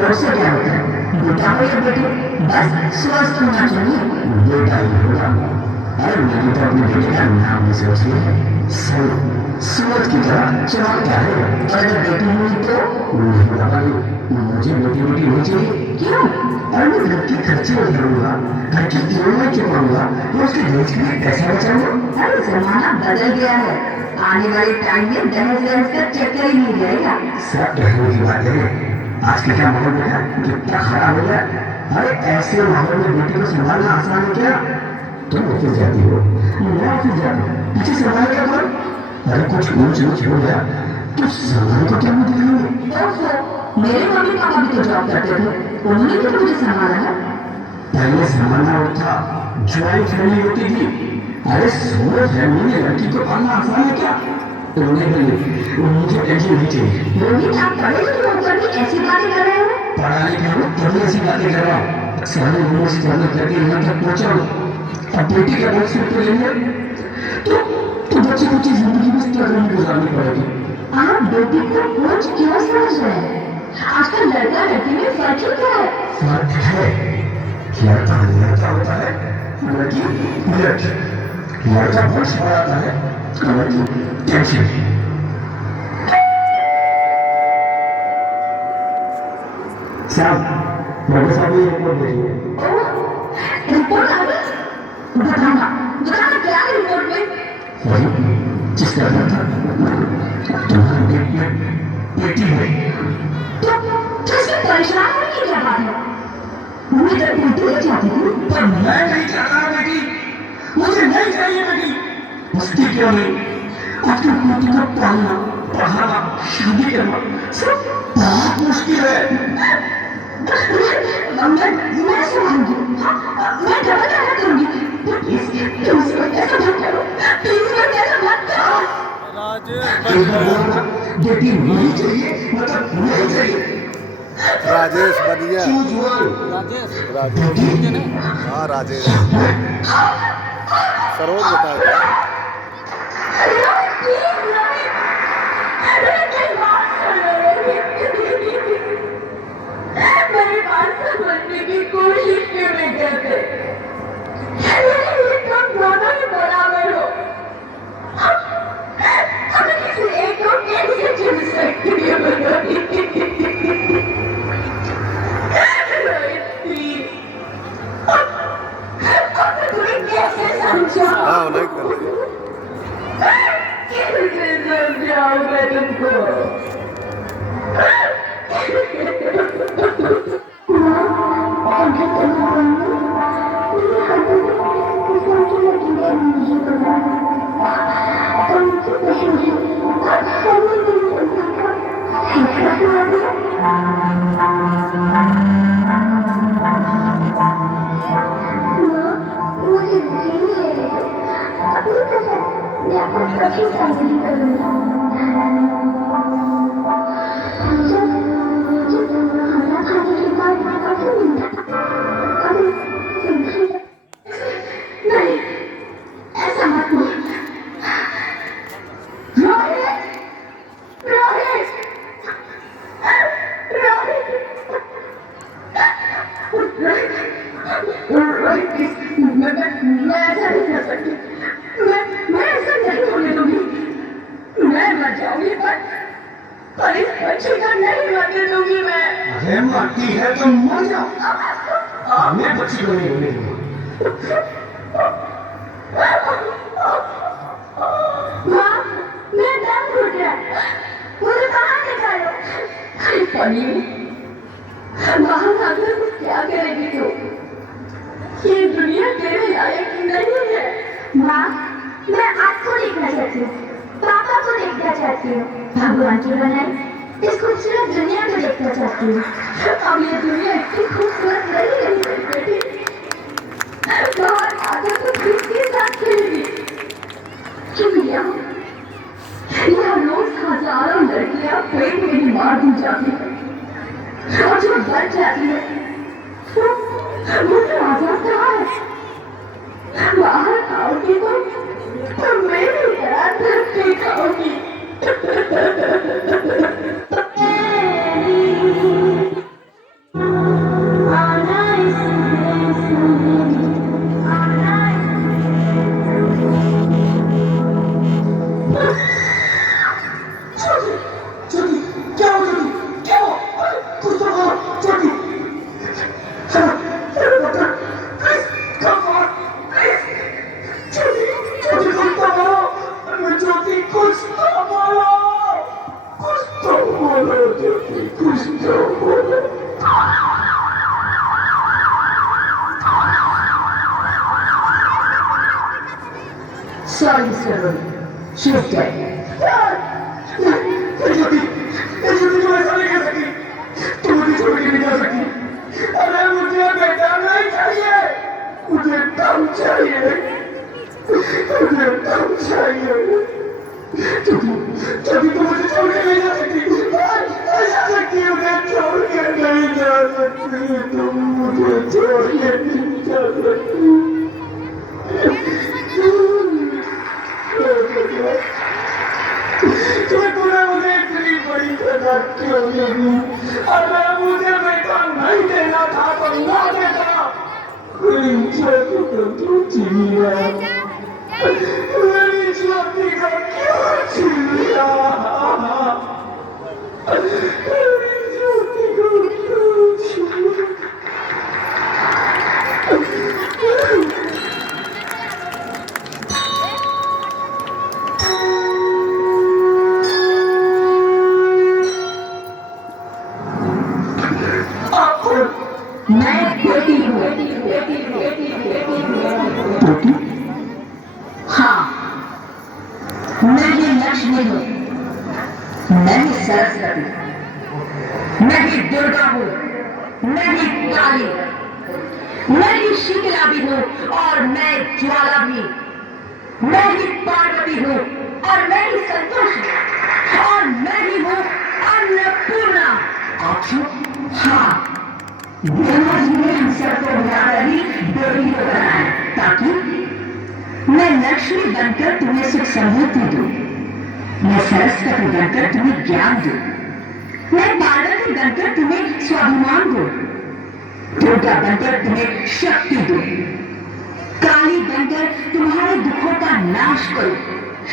और उससे क्या होता है? बेटा हो या बेटी, बस स्वस्थ होना चाहिए, बेटा ही होगा। अरे मैंने तो अपने बेटे का नाम भी सोच लिया है, सूरज की तरह चमकता है। और अगर बेटी हुई तो नहीं बाबा, मुझे बेटी बेटी नहीं चाहिए। क्यों? और मैं घर के खर्चे उठाऊंगा, घर की ईएमआई चुकाऊंगा, तो उसके दहेज के लिए पैसा बचाऊंगा। अरे जमाना बदल गया है, आने वाले टाइम में दहेज वहेज का चक्कर ही नहीं रहेगा। सब कहने की बात है, आज के क्या माहौल देखा कितना खराब हो गया। अरे ऐसे माहौल में बेटी को संभालना आसान है क्या? तुम ऑफिस जाती हो, मैं ऑफिस जाता हूँ, पीछे संभाल क्या करो? अरे कुछ ऊंच नीच हो गया तो सामान को क्या दिखाएंगे? मेरे मम्मी पापा भी तो जॉब करते थे, उन्होंने भी तो मुझे संभाला है। पहले संभालना होता, ज्वाइंट फैमिली होती थी। अरे सोलो फैमिली में लड़की को पालना आसान है क्या? मुझे टेंशन नहीं चाहिए। रोहित, आप पढ़े लिखे होकर भी ऐसी बातें कर रहे हो? पढ़ा लिखा हूँ तभी ऐसी बातें कर रहा हूँ। सारे लोगों से ज्यादा करके यहाँ तक पहुँचा हूँ। अब बेटी का बहुत सिर पे लेंगे तो बच्चे को जिंदगी में स्ट्रगल गुजारनी पड़ेगी। आप बेटी को बोझ क्यों समझ रहे हैं? आजकल लड़का लड़की में फर्क ही क्या है? फर्क है, लड़का होता है, लड़की लड़का बोझ बढ़ाता है, लड़की टेंशन। साहब, मेरे साथ ये रिपोर्ट भेजिए। रिपोर्ट आ गई? बताना क्या है रिपोर्ट में? वही जिसका था तुम्हारे पेट में बेटी है। तो इसमें परेशान होने की क्या बात है? मुझे तो बेटी नहीं चाहती थी। पर मैं नहीं चाहता बेटी, मुझे नहीं चाहिए बेटी। मुश्किल क्यों नहीं? आजकल बेटी को पालना, पढ़ाना, शादी करना सब बहुत मुश्किल है। मैं संभालूंगी, मैं डबल क्या करूंगी। प्लीज ऐसा मत करो, प्लीज ऐसा मत करो। बेटी नहीं चाहिए मतलब नहीं चाहिए। राजेश बनिया, बेटी हाँ राजेश सरोज बताया। मेरी बात समझने की कोशिश क्यों नहीं करते? तुम दोनों ही बराबर हो, हमें किसी एक को कैसे चुन सकती हो? तुम्हें कैसे समझाऊं? हाँ नहीं कर कैसे समझाऊं मैं तुमको? मरती है तो मर जाओ, मैं बच्ची को नहीं होने दूंगा। मैं दम घुट गया, मुझे कहाँ ले जाओ? बाहर आकर कुछ क्या करेगी तू? ये दुनिया तेरे लायक नहीं है। माँ, मैं आपको देखना चाहती हूँ, पापा को देखना चाहती हूँ, भगवान की बनाई इस खूबसूरत दुनिया को देखना चाहती हूँ। अब ये दुनिया इतनी खूबसूरत नहीं रही बेटी, बाहर आकर तो किसके साथ खेलेगी? क्यों यहाँ रोज हजारों लड़कियां पेट में ही मार दी जाती है, और जो बच जाती है वो तो आजाद कहाँ है? बाहर आओगी तो मेरी तरह धरती खाओगी। ज्योति कुछ तो बोलो। Sorry, sir. She's dead. ज्योति तुम ऐसा नहीं कर सकती, तुम मुझे छोड़ के नहीं जा सकती। अरे मुझे बेटा नहीं चाहिए, मुझे दम चाहिए, मुझे दम चाहिए। ज्योति तुम मुझे छोड़ के नहीं जा सकती, नहीं जा सकती, मुझे छोड़ के नहीं जा सकती, तुम मुझे छोड़ के नहीं जा सकती। तूने मुझे इतनी बड़ी सजा क्यों दी? अरे मुझे बेटा नहीं देना था तो ना देता। क्यों छीन लिया? मेरी ज्योति को क्यों छीन लिया? मेरी ज्योति को क्यों छीन लिया? मैं बेटी हूँ। बेटी? हाँ, मैं ही लक्ष्मी हूँ, मैं ही सरस्वती, मैं ही दुर्गा हूँ, मैं ही काली, मैं ही शीतला भी हूँ और मैं ज्वाला भी, मैं ही पार्वती हूँ और मैं ही संतोषी और मैं ही हूँ अन्नपूर्णा। हाँ, देवराज ने हम सबको बुलाकर ही बेटी को बनाया ताकि मैं लक्ष्मी बनकर तुम्हें सुख समृद्धि दूं, मैं सरस्वती बनकर तुम्हें ज्ञान दूं, मैं पार्वती बनकर तुम्हें स्वाभिमान दूं, दुर्गा बनकर तुम्हें शक्ति दूं, काली बनकर तुम्हारे दुखों का नाश करूं,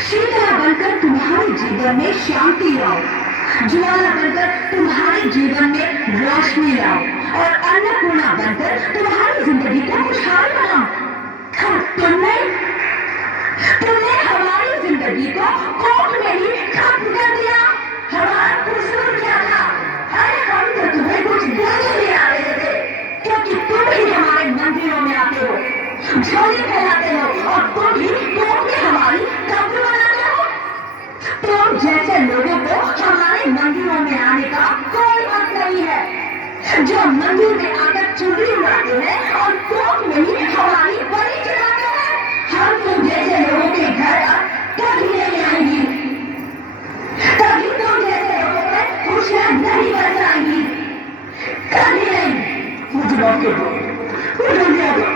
शीतला बनकर तुम्हारे जीवन में शांति लाओ, ज्वाला बनकर तुम्हारे जीवन में रोशनी लाओ और अन्नपूर्णा बनकर तुम्हारी जिंदगी को खुशहाल बनाओ। तुमने हमारी जिंदगी को कोर्ट में ही खत्म कर दिया। हमारा कसूर क्या था? अरे हम तो तुम्हें कुछ देने नहीं आ रहे थे, क्योंकि तुम ही हमारे मंदिरों में आते हो, झोली फैलाते हो और तुम ही कोर्ट में हमारी कब्र बनाते हो। तुम जैसे लोगों को हमारे मंदिरों में आने का कोई हक नहीं है, जो मंदिर में आकर चुनरी उड़ाते हैं और कोर्ट में ही हमारी बलि चढ़ाते हैं। हम तुम जैसे लोगों के घर अब कभी नहीं आएंगी, कभी तुम जैसे लोगों पर खुशियां नहीं बरसाएंगी, कभी नहीं। मुझे मौके दो, मुझे दिया दो,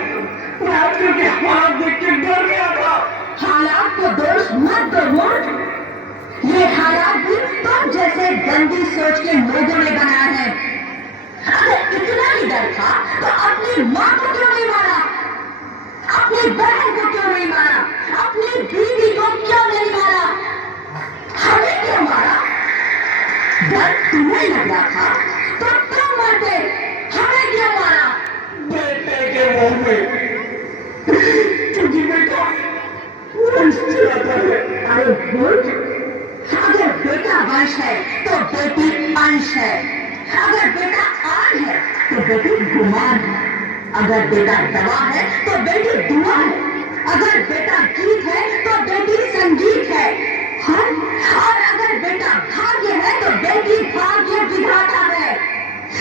मैं आपके हालात देख के डर गया था। हालात को दोष मत दो मूर्ख, ये हालात भी तुम जैसे गंदी सोच के लोगों ने बनाया है। अगर इतना ही डर था तो अपनी माँ को क्यों नहीं मारा, अपनी बहन को क्यों नहीं मारा, अपनी बीवी को क्यों नहीं मारा, हमें क्यों मारा? डर तुम्हें लग रहा था तो तुम मरते, हमें क्यों मारा? बेटे के मुंह में, क्योंकि बेटा वंश चलाता है। अरे मूर्ख, अगर बेटा वंश है तो बेटी अंश है, अगर बेटा आन है तो बेटी गुमान है, अगर बेटा दवा है तो बेटी दुआ है, अगर बेटा गीत है तो बेटी संगीत है, और अगर बेटा भाग्य है तो बेटी भाग्य विधाता है।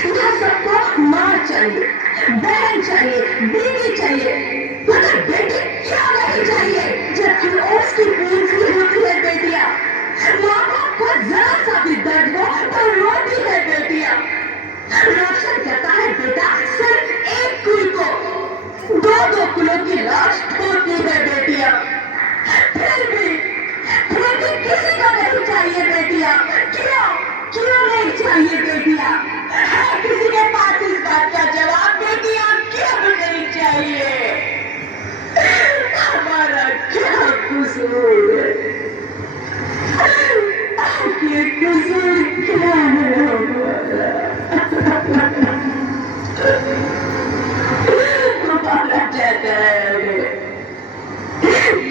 यह सबको माँ चाहिए, बहन चाहिए, बीवी चाहिए, मगर बेटी क्यों नहीं चाहिए? जबकि उसकी पूंजी होती है बेटियां, माँ बाप को जरा सा भी दर्द हो तो रोती है बेटियां, रोशन करता है बेटा सिर्फ एक कुल को, दो कुलों की लाश ढोती है बेटियां। फिर भी किसी को नहीं चाहिए बेटियां, क्यों नहीं चाहिए बेटियां? है किसी के पास इस बात का जवाब? बेटियां क्यों नहीं चाहिए? हमारा क्या कसूर है? आपके कसूर क्या है हमारा? कहता है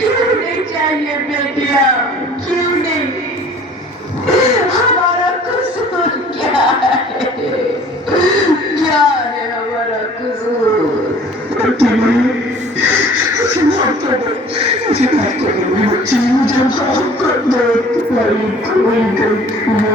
क्यों नहीं चाहिए बेटियां, क्यों नहीं? हमारा कसूर Twinkle, twinkle, little